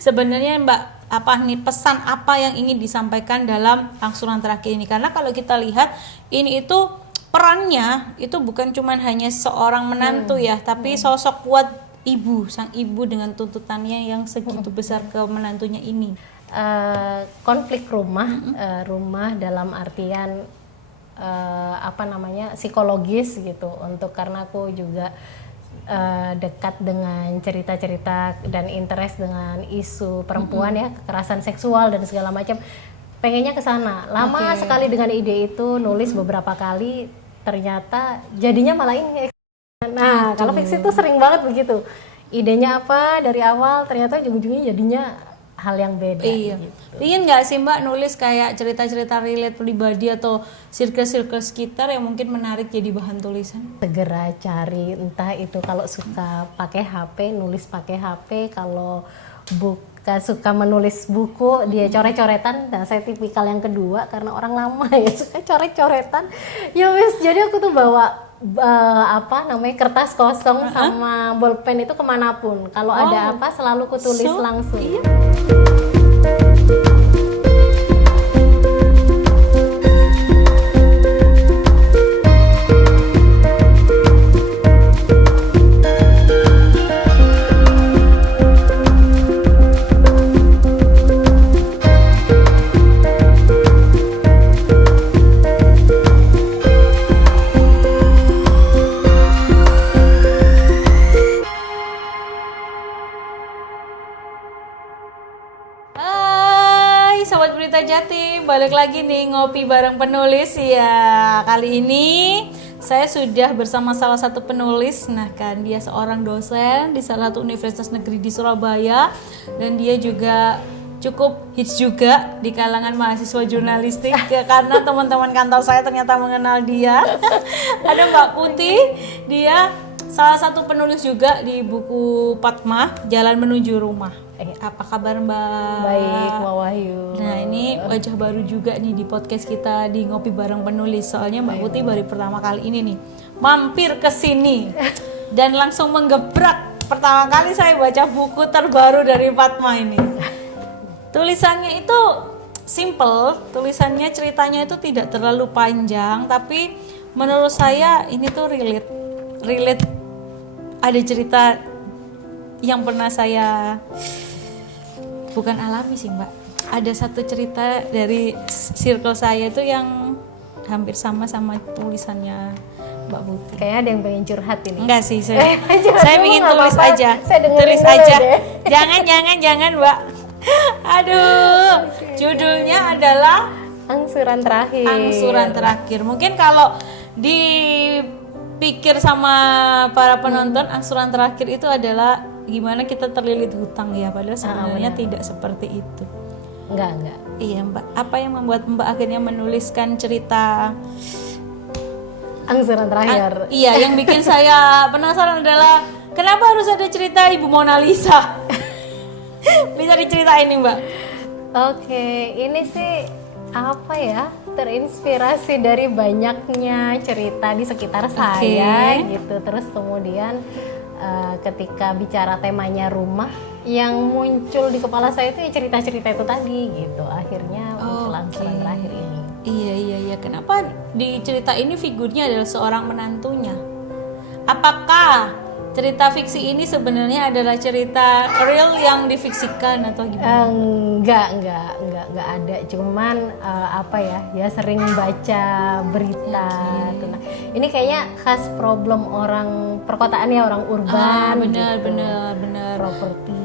Sebenarnya Mbak, apa nih pesan apa yang ingin disampaikan dalam angsuran terakhir ini? Karena kalau kita lihat ini itu perannya itu bukan cuman hanya seorang menantu ya, tapi sosok kuat ibu, sang ibu dengan tuntutannya yang segitu besar ke menantunya ini. Konflik rumah, rumah dalam artian psikologis gitu. Untuk karena aku juga dekat dengan cerita-cerita dan interest dengan isu perempuan ya, kekerasan seksual dan segala macam, pengennya ke sana. Lama sekali dengan ide itu, nulis beberapa kali, ternyata jadinya malah ini. Nah, kalau fiksi itu sering banget begitu. Idenya apa dari awal, ternyata ujung-ujungnya jadinya hal yang beda. Iya. Gitu. Ingin nggak sih Mbak nulis kayak cerita-cerita relate pribadi atau circle-circle sekitar yang mungkin menarik jadi bahan tulisan? Segera cari, entah itu kalau suka pakai HP, nulis pakai HP, kalau suka menulis buku, dia coret-coretan. Nah, saya tipikal yang kedua karena orang lama ya suka coret-coretan. Ya wes, jadi aku tuh bawa kertas kosong sama bolpen itu kemanapun. Kalau ada apa selalu kutulis langsung. Iya. Hai Sobat Berita Jatim, balik lagi nih ngopi bareng penulis ya. Kali ini saya sudah bersama salah satu penulis. Nah kan dia seorang dosen di salah satu universitas negeri di Surabaya. Dan dia juga cukup hits juga di kalangan mahasiswa jurnalistik ya, karena teman-teman kantor saya ternyata mengenal dia. Ada Mbak Putih, dia salah satu penulis juga di buku Padma, Jalan Menuju Rumah. Apa kabar Mbak? Baik, Mbak Wahyu. Nah ini wajah baru juga nih di podcast kita di Ngopi Bareng Penulis. Soalnya Mbak Putih baru pertama kali ini nih mampir ke sini dan langsung menggebrak. Pertama kali saya baca buku terbaru dari Padma ini. Tulisannya itu simple, tulisannya ceritanya itu tidak terlalu panjang, tapi menurut saya ini tuh relate. Ada cerita yang pernah saya bukan alami sih Mbak. Ada satu cerita dari circle saya itu yang hampir sama tulisannya Mbak Putih. Kayaknya ada yang pengen curhat ini. Enggak sih, saya ingin tulis apa-apa. aja. Saya Tulis dulu aja. deh. Jangan Mbak. Aduh, judulnya adalah Angsuran terakhir. Angsuran Terakhir. Mungkin kalau dipikir sama para penonton, angsuran terakhir itu adalah gimana kita terlilit hutang ya, padahal sebenarnya tidak seperti itu. Enggak. Iya Mbak, apa yang membuat Mbak akhirnya menuliskan cerita Angsuran terakhir. Iya, yang bikin saya penasaran adalah kenapa harus ada cerita Ibu Mona Lisa? Bisa diceritain nih Mbak? Oke, ini sih apa ya? Terinspirasi dari banyaknya cerita di sekitar saya gitu. Terus kemudian ketika bicara temanya rumah, yang muncul di kepala saya itu ya cerita-cerita itu tadi gitu. Akhirnya muncul angsuran terakhir ini. Iya. Kenapa di cerita ini figurnya adalah seorang menantunya? Apakah cerita fiksi ini sebenarnya adalah cerita real yang difiksikan atau gimana? Enggak ada. Cuman ya sering baca berita tentang ini, kayaknya khas problem orang perkotaan ya, orang urban. Benar. Properti.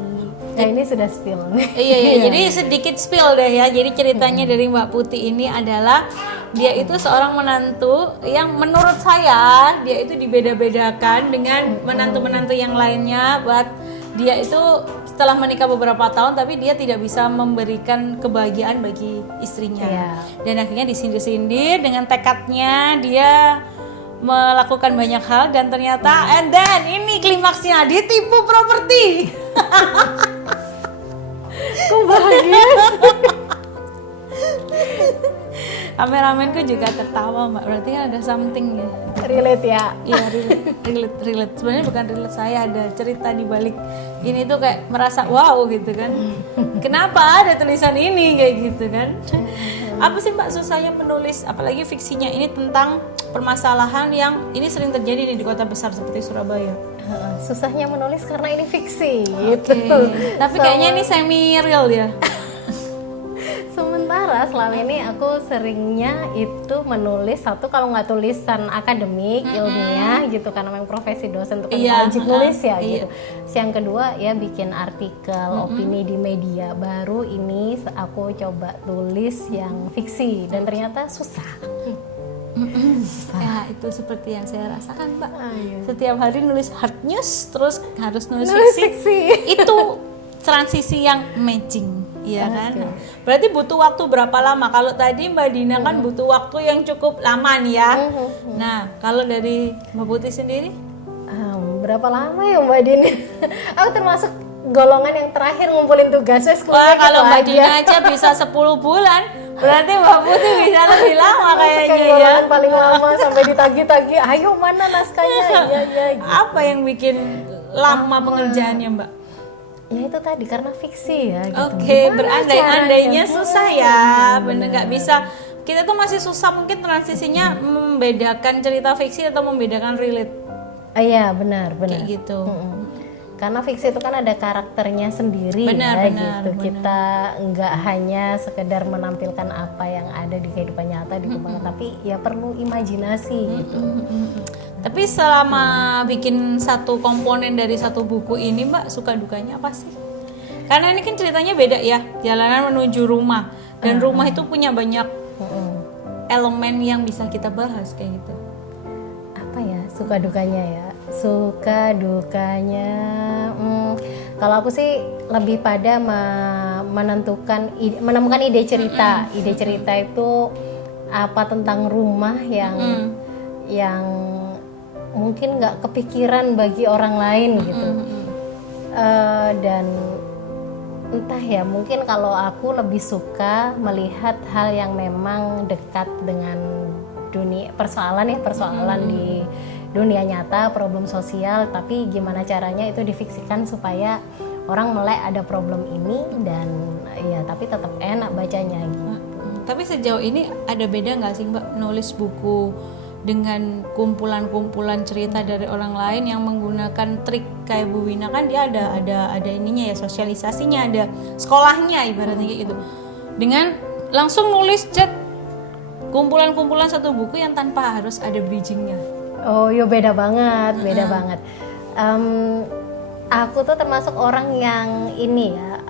Nah ini sudah spill. Iya. Jadi sedikit spill deh ya. Jadi ceritanya dari Mbak Putih ini adalah dia itu seorang menantu yang menurut saya dia itu dibeda-bedakan dengan menantu-menantu yang lainnya. Buat dia itu setelah menikah beberapa tahun tapi dia tidak bisa memberikan kebahagiaan bagi istrinya. Dan akhirnya disindir-sindir, dengan tekadnya dia melakukan banyak hal dan ternyata and then ini klimaksnya ditipu properti. Kok bahagia? Kameramenku juga tertawa Mbak, berarti kan ada something ya. Relate ya. Iya, relate. Sebenarnya bukan relate, saya ada cerita di balik ini tuh kayak merasa wow gitu kan. Kenapa ada tulisan ini kayak gitu kan? Apa sih Mbak susahnya menulis apalagi fiksinya ini tentang permasalahan yang ini sering terjadi nih di kota besar seperti Surabaya? Susahnya menulis karena ini fiksi Oke. gitu. Tapi kayaknya ini semi real ya. Sementara selama ini aku seringnya itu menulis satu kalau nggak tulisan akademik ilmiah gitu karena memang profesi dosen itu kan wajib nulis ya gitu. Yang kedua ya bikin artikel opini di media. Baru ini aku coba tulis yang fiksi dan ternyata susah. Ya itu seperti yang saya rasakan Mbak. Iya. Setiap hari nulis hard news terus harus nulis Fiksi. Itu transisi yang matching. Iya kan? Berarti butuh waktu berapa lama? Kalau tadi Mbak Dina kan butuh waktu yang cukup lama nih ya. Nah, kalau dari Mbak Putih sendiri? Berapa lama ya Mbak Dina? Aku termasuk golongan yang terakhir ngumpulin tugas. Wah, kalau Mbak Dina aja bisa 10 bulan, berarti Mbak Putih bisa lebih lama kayaknya ya. Golongan paling lama sampai ditagi-tagi. Ayo mana naskahnya? Iya. Gitu. Apa yang bikin lama pengerjaannya Mbak? Ya itu tadi karena fiksi ya gitu. Oke, berandai-andainya susah ya, bener nggak bisa. Kita tuh masih susah mungkin transisinya membedakan cerita fiksi atau membedakan relate. Iya benar. Kayak gitu. Karena fiksi itu kan ada karakternya sendiri Benar. gitu. Kita nggak hanya sekedar menampilkan apa yang ada di kehidupan nyata di rumah, tapi ya perlu imajinasi gitu. Tapi selama bikin satu komponen dari satu buku ini Mbak, suka dukanya apa sih? Karena ini kan ceritanya beda ya, jalanan menuju rumah. Dan rumah itu punya banyak elemen yang bisa kita bahas kayak gitu. Apa ya suka dukanya ya? Suka dukanya kalau aku sih lebih pada menemukan ide cerita. Ide cerita itu apa tentang rumah yang mungkin nggak kepikiran bagi orang lain gitu. Dan entah ya, mungkin kalau aku lebih suka melihat hal yang memang dekat dengan dunia persoalan di dunia nyata, problem sosial, tapi gimana caranya itu difiksikan supaya orang melek ada problem ini dan ya tapi tetap enak bacanya gitu. Tapi sejauh ini ada beda nggak sih Mbak nulis buku dengan kumpulan-kumpulan cerita dari orang lain yang menggunakan trik kayak Bu Wina kan dia ada ininya ya, sosialisasinya, ada sekolahnya ibaratnya kayak gitu. Dengan langsung nulis kumpulan-kumpulan satu buku yang tanpa harus ada bridgingnya. Oh iya beda banget. Aku tuh termasuk orang yang ini ya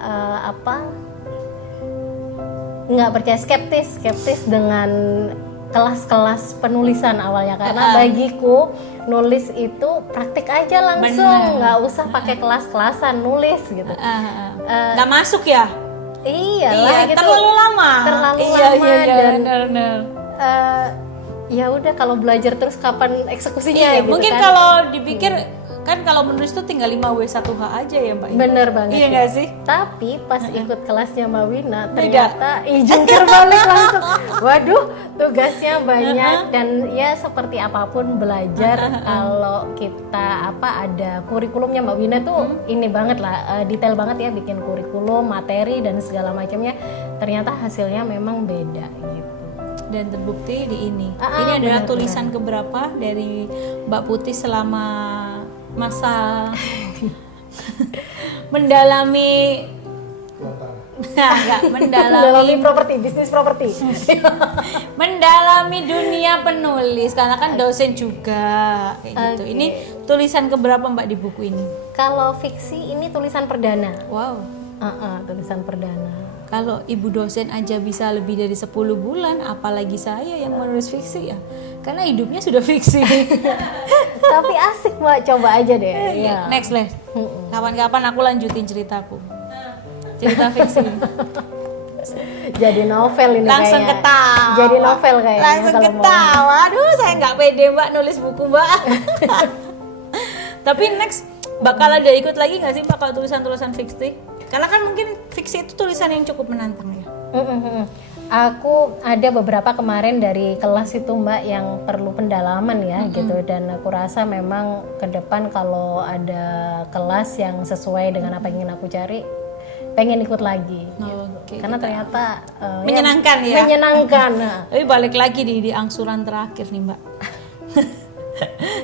nggak percaya, skeptis dengan kelas-kelas penulisan awalnya karena bagiku nulis itu praktik aja langsung, nggak usah pakai kelas-kelasan nulis gitu. Nggak masuk ya? Iya, gitu. Terlalu lama dan benar. Ya udah kalau belajar terus kapan eksekusinya gitu mungkin kan. Kalau dipikir kan kalau menulis tuh tinggal 5W1H aja ya Mbak. Bener banget. Iya nggak sih? Tapi pas ikut kelasnya Mbak Wina ternyata jungkir balik langsung. Waduh, tugasnya banyak dan ya seperti apapun belajar kalau kita ada kurikulumnya Mbak Wina tuh ini banget lah, detail banget ya bikin kurikulum, materi dan segala macamnya. Ternyata hasilnya memang beda gitu. Dan terbukti di ini. Ini adalah tulisan keberapa dari Mbak Putih selama masa mendalami bisnis properti mendalami dunia penulis karena kan dosen juga kayak gitu. Ini tulisan keberapa Mbak di buku ini? Kalau fiksi ini tulisan perdana. Wow. Tulisan perdana. Kalau ibu dosen aja bisa lebih dari 10 bulan, apalagi saya yang menulis fiksi ya. Karena hidupnya sudah fiksi. Tapi asik Mbak, coba aja deh. Ya. Next. Kapan-kapan aku lanjutin ceritaku. Cerita fiksi. Jadi novel ini langsung kayaknya. Ketawa. Jadi novel kayaknya. Langsung ketawa. Aduh, saya nggak pede Mbak nulis buku Mbak. Tapi next bakal ada ikut lagi nggak sih Mbak kalau tulisan-tulisan fiksi? Karena kan mungkin fiksi itu tulisan yang cukup menantang ya. Aku ada beberapa kemarin dari kelas itu Mbak yang perlu pendalaman ya gitu, dan aku rasa memang ke depan kalau ada kelas yang sesuai dengan apa yang ingin aku cari, pengen ikut lagi gitu. Oke, Karena ternyata menyenangkan ya. menyenangkan. Nah, Tapi balik lagi di angsuran terakhir nih Mbak.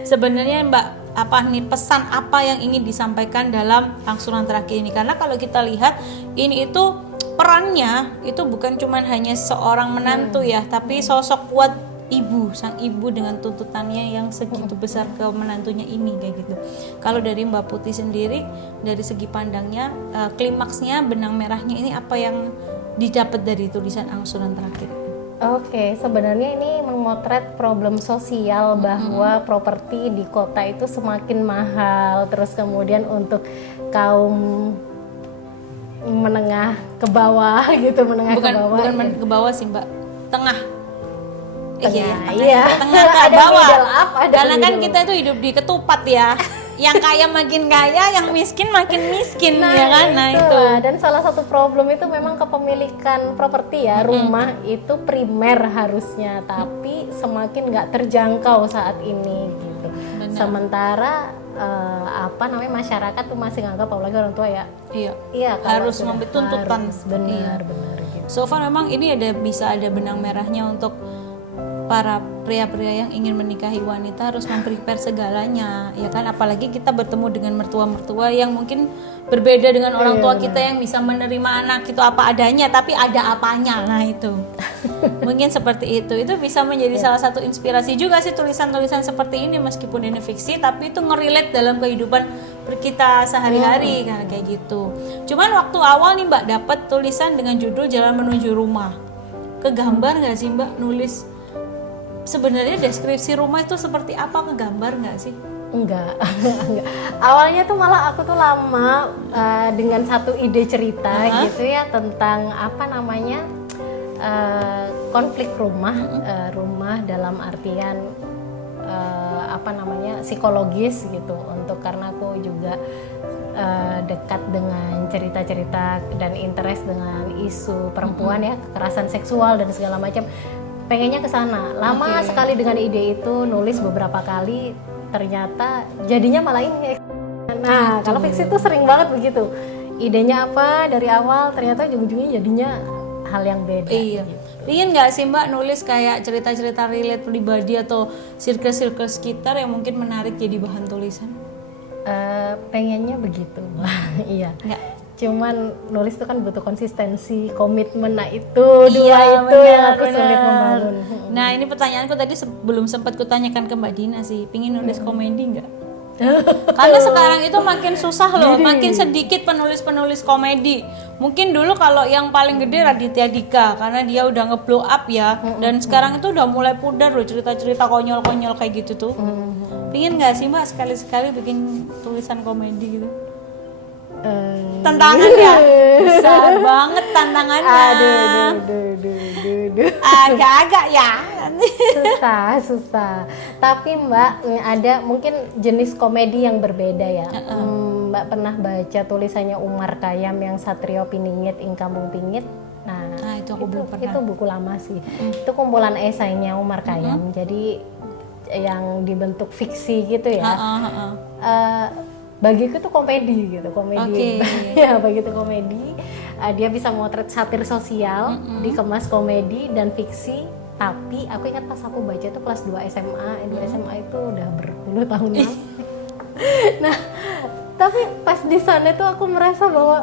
Sebenarnya Mbak, apa nih pesan apa yang ingin disampaikan dalam angsuran terakhir ini? Karena kalau kita lihat ini itu perannya itu bukan cuma hanya seorang menantu ya, tapi sosok kuat ibu, sang ibu dengan tuntutannya yang segitu besar ke menantunya ini kayak gitu. Kalau dari Mbak Putih sendiri, dari segi pandangnya, klimaksnya benang merahnya ini apa yang didapat dari tulisan angsuran terakhir? Oke, sebenarnya ini memotret problem sosial bahwa properti di kota itu semakin mahal, terus kemudian untuk kaum menengah ke bawah gitu, menengah ke bawah. Bukan menengah ke bawah sih Mbak, tengah. Iya. Tengah ke Ada bawah. middle up, ada Karena kan middle. kita itu hidup di ketupat ya. Yang kaya makin kaya, yang miskin makin miskin ya kan. Nah itu. itulah. Dan salah satu problem itu memang kepemilikan properti ya, rumah itu primer harusnya, tapi semakin nggak terjangkau saat ini gitu. Benar. Sementara masyarakat tuh masih nganggap, apalagi orang tua ya, Iya. kalau Harus sudah memberi tuntutan. harus, benar gitu. So far memang ini bisa ada benang merahnya untuk para pria-pria yang ingin menikahi wanita, harus memprepare segalanya ya kan, apalagi kita bertemu dengan mertua-mertua yang mungkin berbeda dengan orang tua kita yang bisa menerima anak itu apa adanya tapi ada apanya. Nah itu mungkin seperti itu bisa menjadi salah satu inspirasi juga sih tulisan-tulisan seperti ini, meskipun ini fiksi tapi itu ngerelate dalam kehidupan kita sehari-hari kayak gitu. Cuman waktu awal nih Mbak dapat tulisan dengan judul Jalan Menuju Rumah, kegambar nggak sih Mbak nulis sebenarnya deskripsi rumah itu seperti apa, kegambar nggak sih? Enggak. Awalnya tuh malah aku tuh lama dengan satu ide cerita gitu ya, tentang konflik rumah, rumah dalam artian psikologis gitu, karena aku juga dekat dengan cerita-cerita dan interest dengan isu perempuan ya, kekerasan seksual dan segala macam. Pengennya ke sana. Lama sekali dengan ide itu, nulis beberapa kali, ternyata jadinya malah ini. Nah, kalau fiksi itu sering banget begitu. Idenya apa dari awal, ternyata ujung-ujungnya jadinya hal yang beda. Iya. Gitu. Ingin nggak sih Mbak nulis kayak cerita-cerita relate pribadi atau circle-circle sekitar yang mungkin menarik jadi bahan tulisan? Pengennya begitu. Iya. Nggak. Cuman nulis itu kan butuh konsistensi, komitmen. Nah itu yang aku sulit membangun. Nah ini pertanyaanku tadi belum sempat kutanyakan ke Mbak Dina sih, pingin nulis komedi nggak? Karena sekarang itu makin susah loh, makin sedikit penulis-penulis komedi. Mungkin dulu kalau yang paling gede Raditya Dika, karena dia udah nge-blow up ya, dan sekarang itu udah mulai pudar loh cerita-cerita konyol-konyol kayak gitu tuh. Pingin nggak sih Mbak sekali-sekali bikin tulisan komedi gitu? Tantangan ya, besar banget tantangannya. Agak-agak ya. Susah. Tapi Mbak, ada mungkin jenis komedi yang berbeda ya. Mbak pernah baca tulisannya Umar Khayyam yang Satrio Piningit Ing Kampung Pingit? Nah, itu aku belum pernah. Itu buku lama sih. Itu kumpulan esainya Umar Khayyam. Jadi yang dibentuk fiksi gitu ya. Bagiku tuh komedi gitu, ya begitu komedi. Dia bisa motret satir sosial, dikemas komedi dan fiksi. Tapi aku ingat pas aku baca tuh kelas 2 SMA, 2 SMA itu udah berpuluh tahun lalu. Nah, tapi pas di sana tuh aku merasa bahwa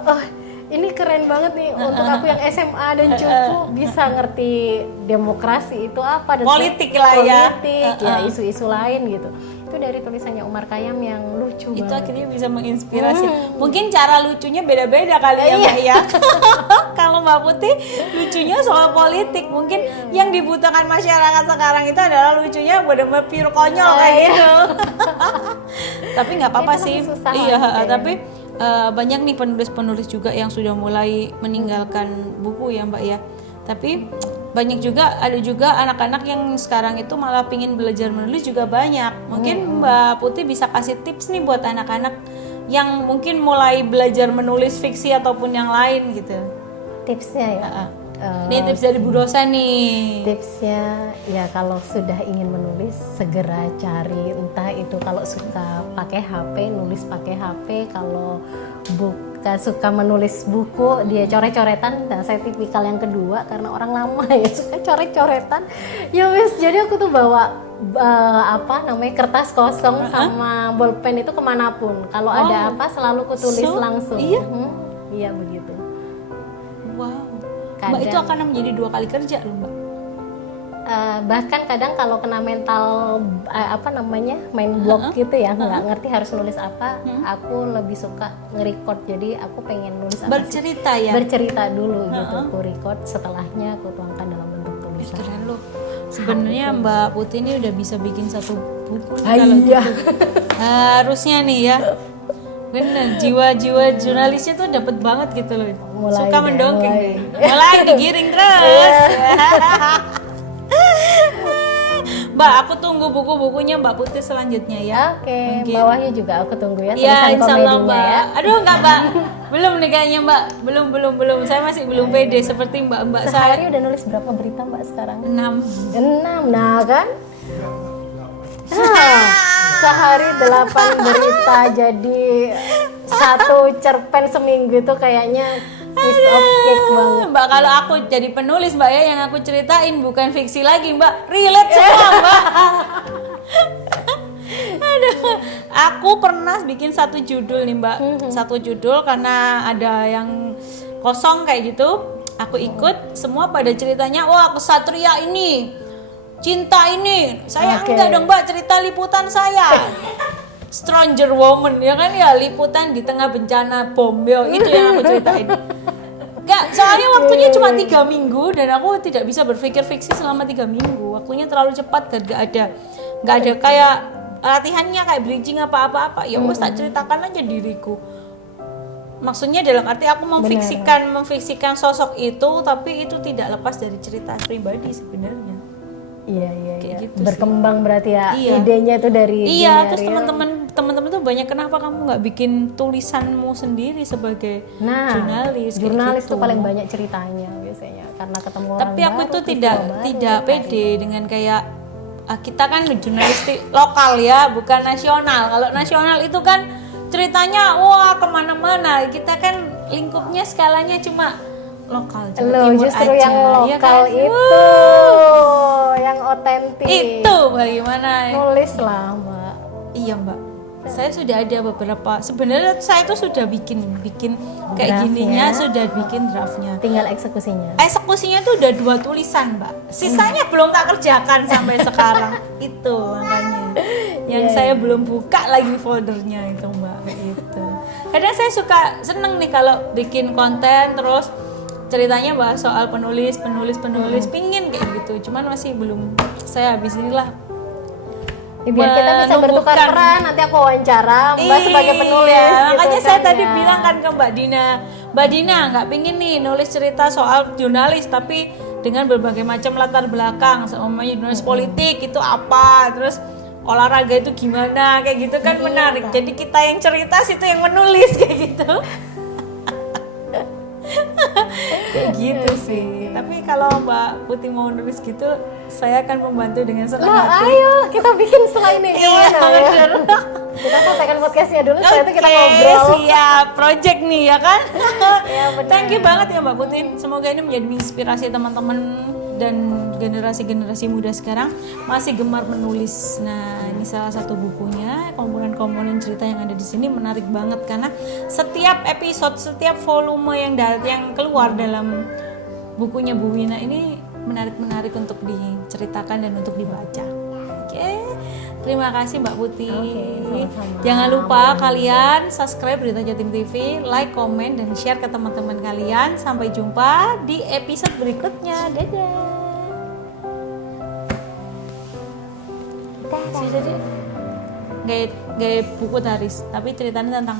ini keren banget nih untuk aku yang SMA dan cucu bisa ngerti demokrasi itu apa, dan politik lah ya, isu-isu lain gitu. Itu dari tulisannya Umar Khayyam yang lucu itu banget. akhirnya bisa menginspirasi. Mungkin cara lucunya beda-beda kali ya Mbak ya. Kalau Mbak Putih lucunya soal politik, mungkin yang dibutuhkan masyarakat sekarang itu adalah lucunya benar-benar pure konyol kayak gitu. Tapi nggak apa-apa sih. Tapi banyak nih penulis-penulis juga yang sudah mulai meninggalkan buku ya Mbak ya. Tapi banyak juga, ada juga anak-anak yang sekarang itu malah pingin belajar menulis juga banyak. Mungkin Mbak Putih bisa kasih tips nih buat anak-anak yang mungkin mulai belajar menulis fiksi ataupun yang lain gitu. Tipsnya ya, Ini tips dari Bu Rosa nih. Tipsnya ya kalau sudah ingin menulis segera cari, entah itu kalau suka pakai HP nulis pakai HP, kalau bukan suka menulis buku dia coret-coretan. Nah saya tipikal yang kedua karena orang lama ya suka coret-coretan. Ya wes jadi aku tuh bawa kertas kosong sama bolpen itu kemanapun. Kalau ada apa selalu kutulis langsung. Iya? Iya begitu. Wow. Kadang, Mbak itu akan menjadi 2 kali kerja loh Mbak. Bahkan kadang kalau kena mental main blog gitu ya, nggak ngerti harus nulis apa, aku lebih suka nge-record. Jadi aku pengen nulis apa Bercerita sih? ya? Bercerita dulu gitu, aku record, setelahnya aku tuangkan dalam bentuk tulisan. Keren loh. Sebenarnya Mbak Putih ini udah bisa bikin 1 buku nih kalau Iya. gitu. Harusnya nih ya. Bener, jiwa-jiwa jurnalisnya tuh dapat banget gitu loh. Mulai Suka deh, mendongeng mulai. deh. Mulai digiring terus. Mbak, aku tunggu buku-bukunya Mbak Putih selanjutnya ya. Oke, Mungkin. bawahnya juga aku tunggu ya Ya, tulisan insya Allah komedinya Mbak. ya. Aduh enggak Mbak, belum nih kayaknya Mbak. Belum. Saya masih belum pede seperti Mbak saya. Sehari udah nulis berapa berita Mbak sekarang? 6. 6, nah kan? Nah, sehari 8 berita, jadi 1 cerpen seminggu itu kayaknya piece of cake banget. Mbak, kalau aku jadi penulis Mbak ya, yang aku ceritain bukan fiksi lagi Mbak, relate semua Mbak. Aduh, aku pernah bikin 1 judul nih Mbak, 1 judul karena ada yang kosong kayak gitu, aku ikut, semua pada ceritanya, wah kesatria ini, cinta ini, saya Oke. enggak dong Mbak, cerita liputan saya. Stranger Woman ya kan ya, liputan di tengah bencana bom ya, itu yang aku ceritain. Enggak, soalnya waktunya cuma 3 minggu dan aku tidak bisa berpikir fiksi selama 3 minggu. Waktunya terlalu cepat dan nggak ada kayak latihannya kayak bridging apa-apa. Ya wes tak ceritakan aja diriku. Maksudnya dalam arti aku memfiksikan sosok itu, tapi itu tidak lepas dari cerita pribadi sebenarnya. Iya. Gitu Berkembang berarti ya. Iya. Idenya itu dari Iya, dunia terus real. teman-teman tuh banyak, kenapa kamu nggak bikin tulisanmu sendiri sebagai Nah, jurnalis? kayak jurnalis gitu. tuh paling banyak ceritanya biasanya karena ketemu orang Tapi aku baru, itu peristiwa baru, tidak gitu. pede dengan kayak kita kan jurnalistik lokal ya, bukan nasional. Kalau nasional itu kan ceritanya wah kemana-mana. Kita kan lingkupnya skalanya cuma lokal. Jawa Loh, Timur justru aja, yang ya lokal kan? itu yang otentik. Itu bagaimana? Nulis lah, Mbak. Iya Mbak, saya sudah ada beberapa. Sebenarnya saya tuh sudah bikin kayak Draftnya. gininya, sudah bikin draftnya. Tinggal eksekusinya. Eksekusinya tuh udah 2 tulisan Mbak. Sisanya belum tak kerjakan sampai sekarang. Itu makanya. Yang saya belum buka lagi foldernya itu Mbak. Kayak gitu. Kadang saya seneng nih kalau bikin konten terus ceritanya bahas soal penulis, pingin kayak gitu. Cuman masih belum. Saya habis inilah Ya, biar kita bisa bertukar menumbuhkan. peran, nanti aku wawancara Mbak sebagai penulis. Iya, gitu makanya kan, saya tadi ya. bilang kan ke Mbak Dina nggak pingin nih nulis cerita soal jurnalis tapi dengan berbagai macam latar belakang, seumpamanya jurnalis politik itu apa, terus olahraga itu gimana, kayak gitu kan menarik. Kan. Jadi kita yang cerita, situ yang menulis kayak gitu. Kayak gitu sih. Tapi kalau Mbak Putih mau nulis gitu, saya akan membantu dengan senang Loh, hati. ayo kita bikin setelah ini Iya, gimana ya? bener. Kita selesaikan podcastnya dulu, setelah itu kita Oke, ngobrol. siap, project nih ya kan. Iya, benar. Thank you banget ya Mbak Putih. Semoga ini menjadi inspirasi teman-teman dan generasi-generasi muda sekarang masih gemar menulis. Nah, ini salah satu bukunya. Komponen-komponen cerita yang ada di sini menarik banget karena setiap episode, setiap volume yang keluar dalam bukunya Bu Wina ini menarik-menarik untuk diceritakan dan untuk dibaca. Oke. Terima kasih Mbak Putih. Oke, sama-sama. Jangan lupa kalian subscribe Berita Jatim TV, like, komen, dan share ke teman-teman kalian. Sampai jumpa di episode berikutnya. Dadah. Jadi gaya buku Taris, tapi ceritanya tentang